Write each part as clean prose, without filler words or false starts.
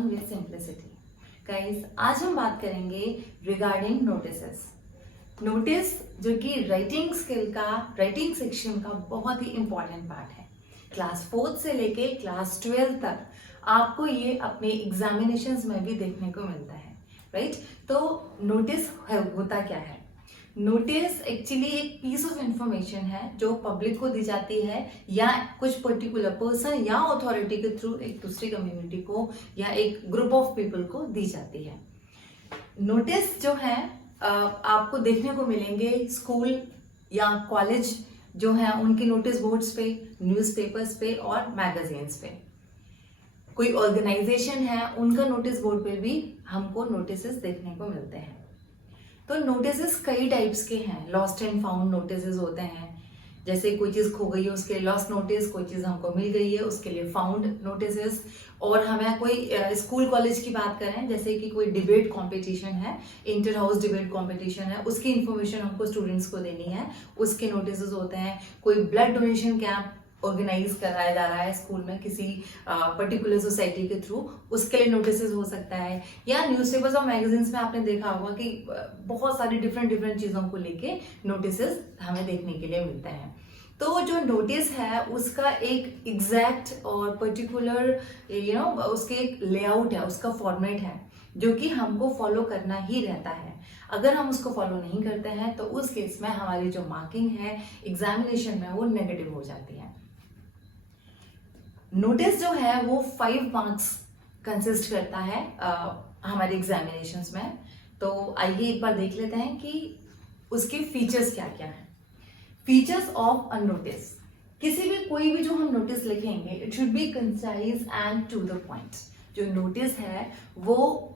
Learn with simplicity. Guys, आज हम बात करेंगे रिगार्डिंग नोटिसेस। नोटिस जो कि राइटिंग स्किल का, राइटिंग सेक्शन का बहुत ही इंपॉर्टेंट पार्ट है। क्लास 4 से लेके क्लास 12 तक आपको ये अपने एग्जामिनेशंस में भी देखने को मिलता है, राइट? तो नोटिस होता क्या है? नोटिस एक्चुअली एक पीस ऑफ इंफॉर्मेशन है जो पब्लिक को दी जाती है या कुछ पर्टिकुलर पर्सन या अथॉरिटी के थ्रू एक दूसरी कम्युनिटी को या एक ग्रुप ऑफ पीपल को दी जाती है। नोटिस जो है आपको देखने को मिलेंगे स्कूल या कॉलेज जो है उनके नोटिस बोर्ड्स पे, न्यूज़पेपर्स पे और मैगजीन्स पे। कोई ऑर्गेनाइजेशन है उनका नोटिस बोर्ड पे भी हमको नोटिसेस देखने को मिलते हैं। तो नोटिसेस कई टाइप्स के हैं। लॉस्ट एंड फाउंड नोटिसेस होते हैं, जैसे कोई चीज़ खो गई है उसके लिए लॉस्ट नोटिस, कोई चीज़ हमको मिल गई है उसके लिए फाउंड नोटिसेस। और हमें कोई स्कूल कॉलेज की बात करें, जैसे कि कोई डिबेट कंपटीशन है, इंटर हाउस डिबेट कंपटीशन है, उसकी इन्फॉर्मेशन हमको स्टूडेंट्स को देनी है, उसके नोटिसेस होते हैं। कोई ब्लड डोनेशन कैंप ऑर्गेनाइज कराया जा रहा है स्कूल में किसी पर्टिकुलर सोसाइटी के थ्रू, उसके लिए नोटिसेस हो सकता है। या न्यूज़पेपर्स और मैगजीन्स में आपने देखा होगा कि बहुत सारी डिफरेंट चीज़ों को लेके नोटिसेस हमें देखने के लिए मिलते हैं। तो जो नोटिस है उसका एक एग्जैक्ट और पर्टिकुलर उसके एक लेआउट है, उसका फॉर्मेट है जो कि हमको फॉलो करना ही रहता है। अगर हम उसको फॉलो नहीं करते हैं तो उस केस में हमारी जो मार्किंग है एग्जामिनेशन में वो नेगेटिव हो जाती है। नोटिस जो है वो 5 मार्क्स कंसिस्ट करता है हमारे एग्जामिनेशंस में। तो आइए एक बार देख लेते हैं कि उसके फीचर्स क्या क्या हैं। Features of a notice. किसी भी कोई भी जो हम नोटिस लिखेंगे it should be concise and to the point. जो नोटिस है वो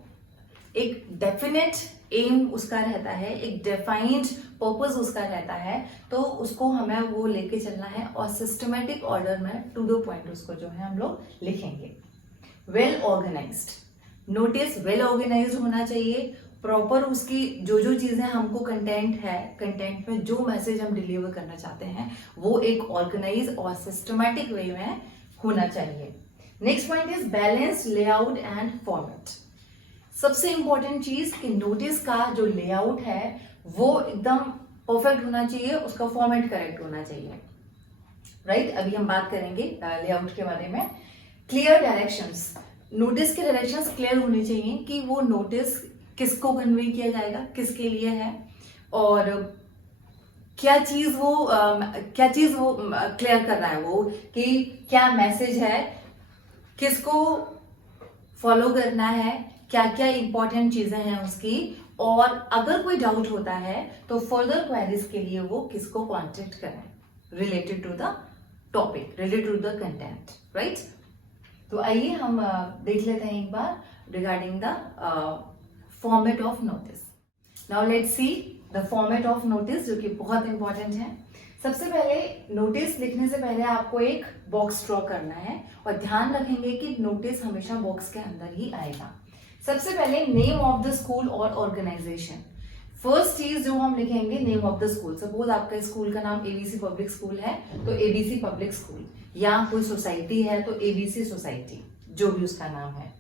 एक डेफिनेट एम उसका रहता है, एक डिफाइंड पर्पस उसका रहता है, तो उसको हमें वो लेके चलना है और सिस्टमेटिक ऑर्डर में टू द पॉइंट उसको जो है हम लोग लिखेंगे। Well organised. Notice well organised होना चाहिए। प्रॉपर उसकी जो जो चीजें हमको कंटेंट है, कंटेंट में जो मैसेज हम डिलीवर करना चाहते हैं वो एक ऑर्गेनाइज और सिस्टमेटिक वे में होना चाहिए। Next point is balance, layout and format. सबसे इंपॉर्टेंट चीज कि नोटिस का जो लेआउट है वो एकदम परफेक्ट होना चाहिए, उसका फॉर्मेट करेक्ट होना चाहिए, राइट? अभी हम बात करेंगे लेआउट के बारे में। Clear directions. नोटिस के डायरेक्शंस क्लियर होने चाहिए कि वो नोटिस किसको कन्वे किया जाएगा, किसके लिए है और क्या चीज वो क्लियर कर रहा है, वो कि क्या मैसेज है, किसको फॉलो करना है, क्या क्या इंपॉर्टेंट चीजें हैं उसकी। और अगर कोई डाउट होता है तो फर्दर क्वेरीज के लिए वो किसको कॉन्टेक्ट करें related to the topic, related to the content, right? तो आइए हम देख लेते हैं एक बार regarding the format of notice. Now let's see the format of notice, जो कि बहुत इंपॉर्टेंट है। सबसे पहले नोटिस लिखने से पहले आपको एक बॉक्स ड्रॉ करना है और ध्यान रखेंगे कि नोटिस हमेशा बॉक्स के अंदर ही आएगा। सबसे पहले नेम ऑफ द स्कूल और ऑर्गेनाइजेशन। फर्स्ट चीज जो हम लिखेंगे, name of the school. Suppose आपका स्कूल का नाम एबीसी पब्लिक स्कूल है तो एबीसी पब्लिक स्कूल, या कोई सोसाइटी है तो एबीसी सोसाइटी, जो भी उसका नाम है।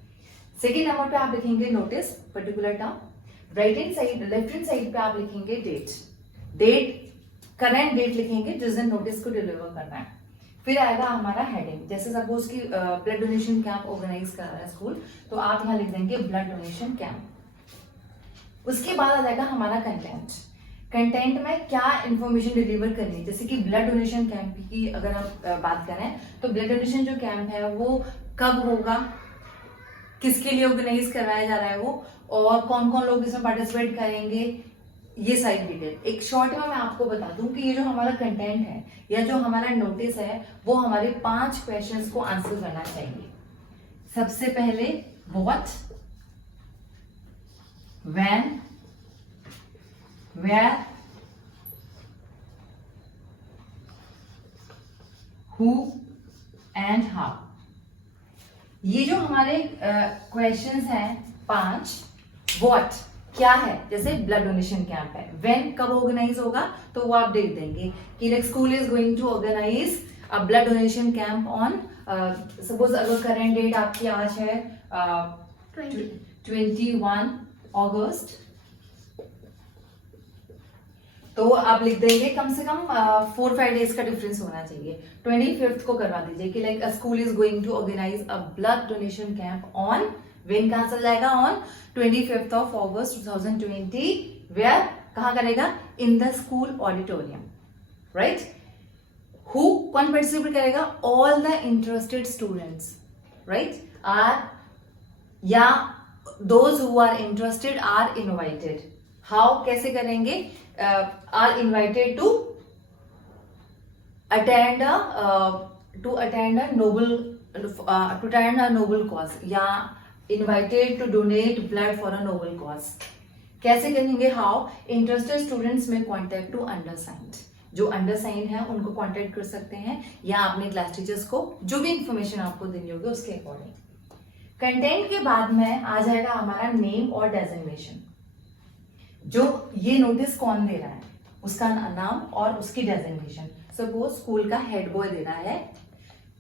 सेकेंड नंबर पे आप लिखेंगे notice, particular term. Right hand side, left hand side पे आप लिखेंगे डेट, करंट डेट लिखेंगे जिस दिन नोटिस को डिलीवर करना है। फिर आएगा हमारा हेडिंग, जैसे सपोज कि ब्लड डोनेशन कैंप ऑर्गेनाइज कर रहा है स्कूल, तो आप यहाँ लिख देंगे ब्लड डोनेशन कैंप। उसके बाद आ जाएगा हमारा कंटेंट। कंटेंट में क्या इंफॉर्मेशन डिलीवर करनी है, जैसे कि ब्लड डोनेशन कैंप की अगर हम बात करें तो ब्लड डोनेशन जो कैंप है वो कब होगा, किसके लिए ऑर्गेनाइज करवाया जा रहा है वो, और कौन कौन लोग इसमें पार्टिसिपेट करेंगे, ये सारी डिटेल। एक शॉर्ट में मैं आपको बता दूं कि ये जो हमारा कंटेंट है या जो हमारा नोटिस है वो हमारे 5 क्वेश्चंस को आंसर करना चाहिए। सबसे पहले what, when, where, who and how. ये जो हमारे क्वेश्चंस हैं 5, व्हाट क्या है, जैसे ब्लड डोनेशन कैंप है। व्हेन कब ऑर्गेनाइज होगा तो वो आप देख देंगे कि like school is going to organise a blood donation camp on, suppose अगर करंट डेट आपकी आज है 21 अगस्त। तो आप लिख देंगे कम से कम 4-5 डेज का डिफरेंस होना चाहिए। 25th को करवा दीजिए कि like school is going to organise a blood donation camp on, when कहां चल जाएगा, on 25th of August 2020, where, कहां करेगा, in the school auditorium, right. Who, कौन पार्टिसिपेट करेगा, all the interested students, right, are, या those who are interested are invited. How, कैसे करेंगे, are invited to attend a noble cause, या invited to donate blood for a noble cause. कैसे करेंगे, how, interested students में contact to undersigned, जो undersigned है उनको कॉन्टेक्ट कर सकते हैं, या अपने क्लास टीचर्स को जो भी इंफॉर्मेशन आपको देनी होगी उसके अकॉर्डिंग। कंटेंट के बाद में आ जाएगा हमारा नेम और डेजिग्नेशन। जो ये नोटिस कौन दे रहा है उसका नाम और उसकी डेजिग्नेशन। सपोज स्कूल का हेड बॉय दे रहा है,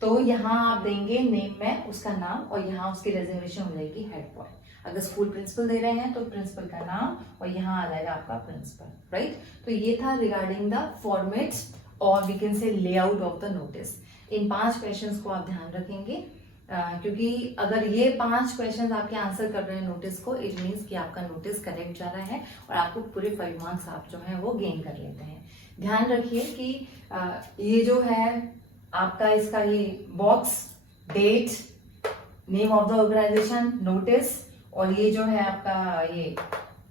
तो यहाँ आप देंगे नेम में उसका नाम और यहाँ उसकी डेजिग्नेशन हो जाएगी हेड बॉय। अगर स्कूल प्रिंसिपल दे रहे हैं तो प्रिंसिपल का नाम और यहाँ आ जाएगा आपका प्रिंसिपल, राइट। तो ये था रिगार्डिंग द फॉर्मेट और we can say layout of the notice. इन 5 क्वेश्चंस को आप ध्यान रखेंगे, क्योंकि अगर ये 5 क्वेश्चंस आपके आंसर कर रहे हैं नोटिस को, इट मीन्स कि आपका नोटिस करेक्ट जा रहा है और आपको पूरे 5 मार्क्स आप जो है वो गेन कर लेते हैं। ध्यान रखिए कि ये जो है आपका इसका ये box, date, name of the organisation, notice, और ये जो है आपका ये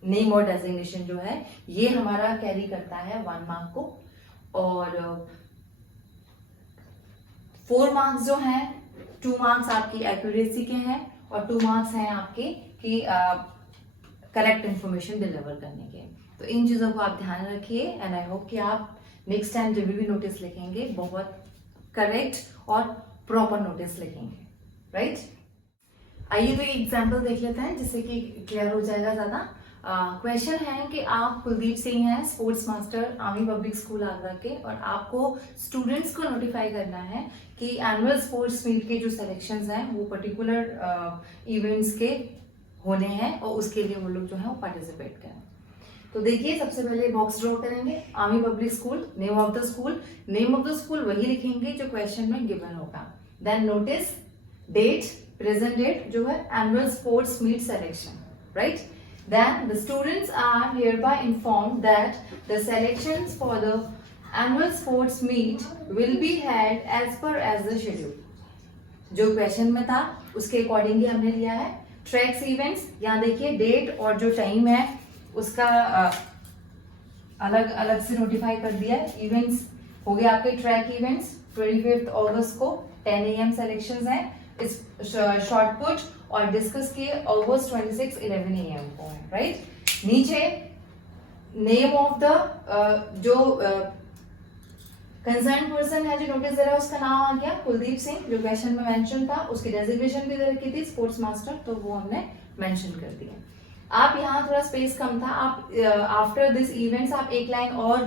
नेम और डेजिग्नेशन जो है ये हमारा कैरी करता है 1 मार्क को, और 4 मार्क्स जो हैं 2 मार्क्स आपकी एक्यूरेसी के हैं और 2 मार्क्स हैं आपके कि करेक्ट इंफॉर्मेशन डिलीवर करने के। तो इन चीजों को आप ध्यान रखिए एंड आई होप कि आप नेक्स्ट टाइम जब भी नोटिस लिखेंगे बहुत करेक्ट और प्रॉपर नोटिस लिखेंगे, राइट। आइए तो एक एग्जाम्पल देख लेते हैं जिससे कि क्लियर हो जाएगा ज्यादा। क्वेश्चन है कि आप कुलदीप सिंह हैं, sports master, army Public school Agra के, और आपको स्टूडेंट्स को नोटिफाई करना है कि एनुअल स्पोर्ट्स मीट के जो सिलेक्शंस हैं वो पर्टिकुलर इवेंट्स के होने हैं और उसके लिए वो लोग जो है वो पार्टिसिपेट करें। तो देखिए सबसे पहले बॉक्स ड्रॉ करेंगे, Army Public School, name of the school, name of the school वही लिखेंगे जो क्वेश्चन में गिवन होगा। Then notice, date, present date जो है annual sports meet selection, right. Then the students are hereby informed that the selections for the annual sports meet will be held as per the schedule. जो question में था उसके according ही हमने लिया है। Tracks events, यहाँ देखिए डेट और जो टाइम है उसका अलग अलग से नोटिफाई कर दिया है। इवेंट्स हो गए आपके ट्रैक इवेंट्स 25 अगस्त को 10 AM सेलेक्शंस हैं। इस शॉर्ट पुट और डिस्कस के अगस्त 26 11 AM को है, राइट। नीचे नेम ऑफ द जो कंसर्न पर्सन है जो नोटिस दे रहा है उसका नाम आ गया कुलदीप सिंह, जो क्वेश्चन में मेंशन था। उसकी डेजिग्नेशन भी दे रखी थी स्पोर्ट्स मास्टर, तो वो हमने मेंशन कर दिया। आप यहाँ थोड़ा स्पेस कम था, आप आफ्टर दिस इवेंट्स आप एक लाइन और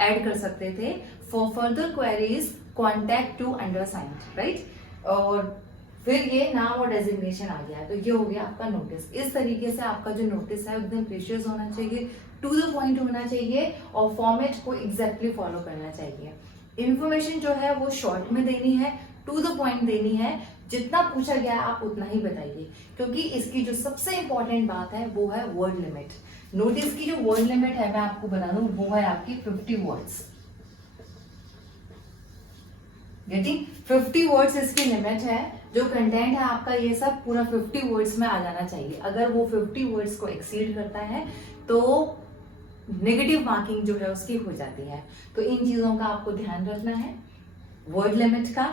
ऐड कर सकते थे, for further queries contact to undersigned, right. और फिर ये नाम और डेजिग्नेशन आ गया, तो ये हो गया आपका नोटिस। इस तरीके से आपका जो नोटिस है एकदम प्रीशियस होना चाहिए, टू द पॉइंट होना चाहिए और फॉर्मेट को एग्जैक्टली फॉलो करना चाहिए। इंफॉर्मेशन जो है वो शॉर्ट में देनी है, टू द पॉइंट देनी है, जितना पूछा गया है आप उतना ही बताइए, क्योंकि इसकी जो सबसे इंपॉर्टेंट बात है वो है वर्ड लिमिट। नोटिस की जो वर्ड लिमिट है मैं आपको बता दूं वो है आपकी 50 वर्ड्स। गेटिंग 50 वर्ड्स इसकी लिमिट है। जो कंटेंट है आपका ये सब पूरा 50 वर्ड्स में आ जाना चाहिए। अगर वो 50 वर्ड्स को एक्सीड करता है तो नेगेटिव मार्किंग जो है उसकी हो जाती है। तो इन चीजों का आपको ध्यान रखना है, वर्ड लिमिट का,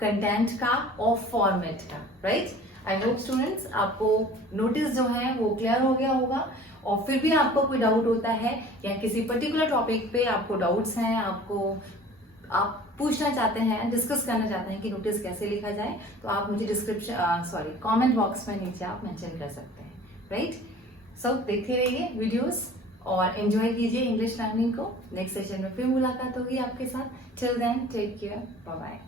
कंटेंट का और फॉर्मेट का, राइट। आई होप स्टूडेंट्स आपको नोटिस जो है वो क्लियर हो गया होगा। और फिर भी आपको कोई डाउट होता है या किसी पर्टिकुलर टॉपिक पे आपको डाउट्स हैं, आप पूछना चाहते हैं, डिस्कस करना चाहते हैं कि नोटिस कैसे लिखा जाए, तो आप मुझे कमेंट बॉक्स में नीचे आप मेंशन कर सकते हैं, राइट। सो देखते रहिए वीडियोस और एंजॉय कीजिए इंग्लिश लर्निंग को। नेक्स्ट सेशन में फिर मुलाकात होगी आपके साथ। Till then take care, bye bye.